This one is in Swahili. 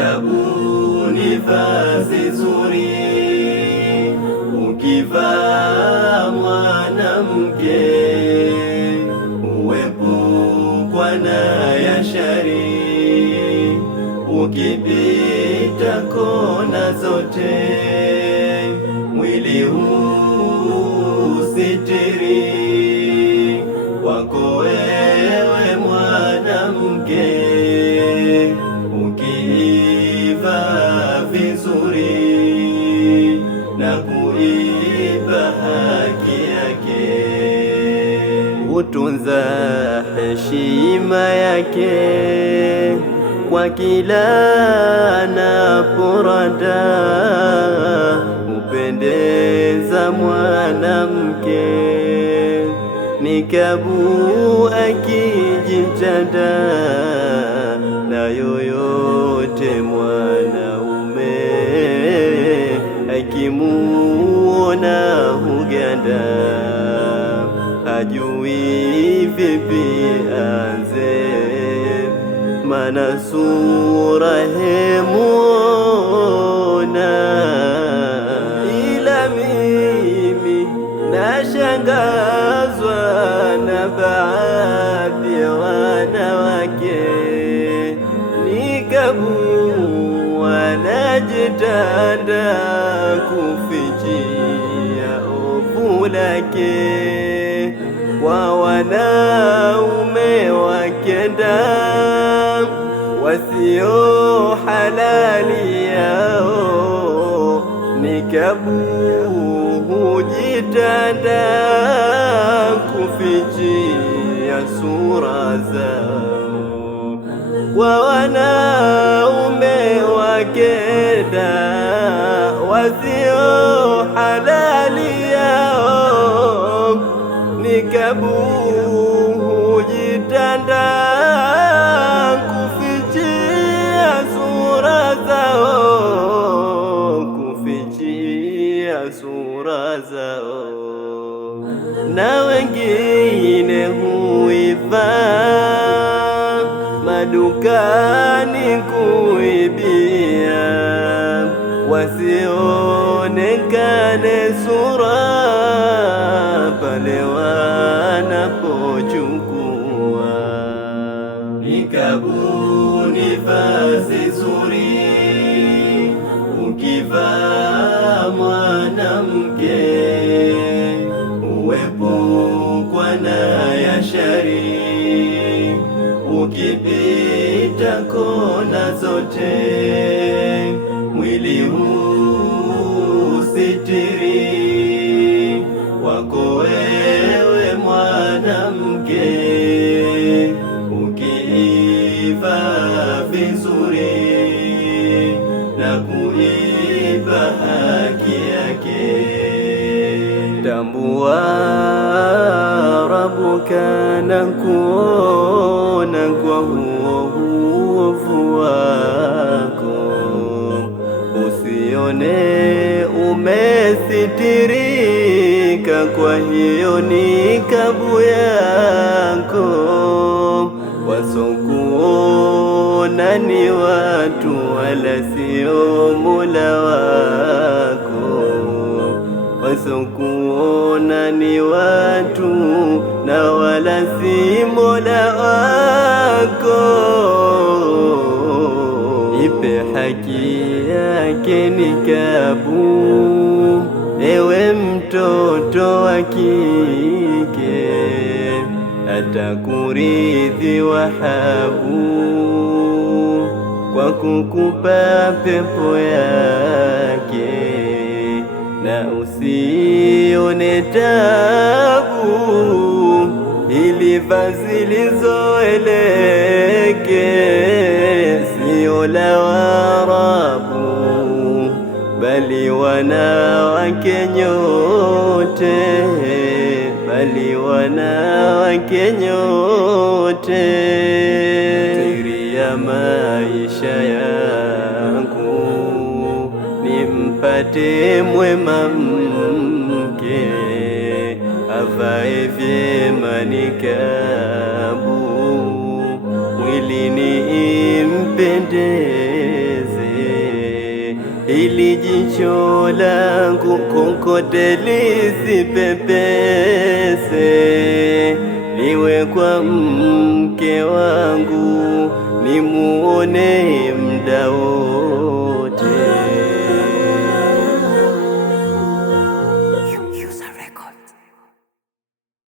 Nikabuni vazi zuri, ukivaa mwanamke, uepukwa na ya shari, ukipita kona zote, mwili usitiri, wako wewe mwanamke, ukivaa vizuri na kuipa haki yake, utunza heshima yake kwa kila anaporanda, upendeza mwanamke, nikabu akijitanda na yoyote mwanaume, akimuona huganda, hajui vipi anze, mana sura hemuona. Ila mimi nashangazwa na baadhi ya wanawake, nikabu wanajitanda kufichia ovu lake, kwa wanaume wakenda wasio halali yao, nikabu hujitanda kufichia sura zao, kwa wanaume wakenda wasio halali yao, nikabu hujitanda kufichia sura zao, kufichia sura zao, na wengine huivaa madukani kuibia, wasionekane sura pale wanapochukua. Nikabuni vazi zuri, ukivaa mwanamke, uepukwa na ya shari, ukipita kona zote, mwili usitiri, wako wewe mwanamke, ukivaa vizuri na kuipa haki yake, tambua Rabuka na kuona kwa huo uovu wako, usione umesitirika kwa hiyo nikabu yako, wasokuona ni watu wala sio Mola wako, wasokuona ni watu na wala si Mola wako. Ipe haki yake nikabu, ewe mtoto wa kike, atakurithi Wahabu kwa kukupa pepo yake, na usione tabu ili vazi lizoeleke, sio la Waarabu bali wanawake nyote, bali wanawake nyote, siri ya maisha yangu, nimpate mwema mke, avae vyema nikabu, mwilini impendeze, ili jicho langu kokote lisipepese, liwe kwa mke wangu nimuone mda wote.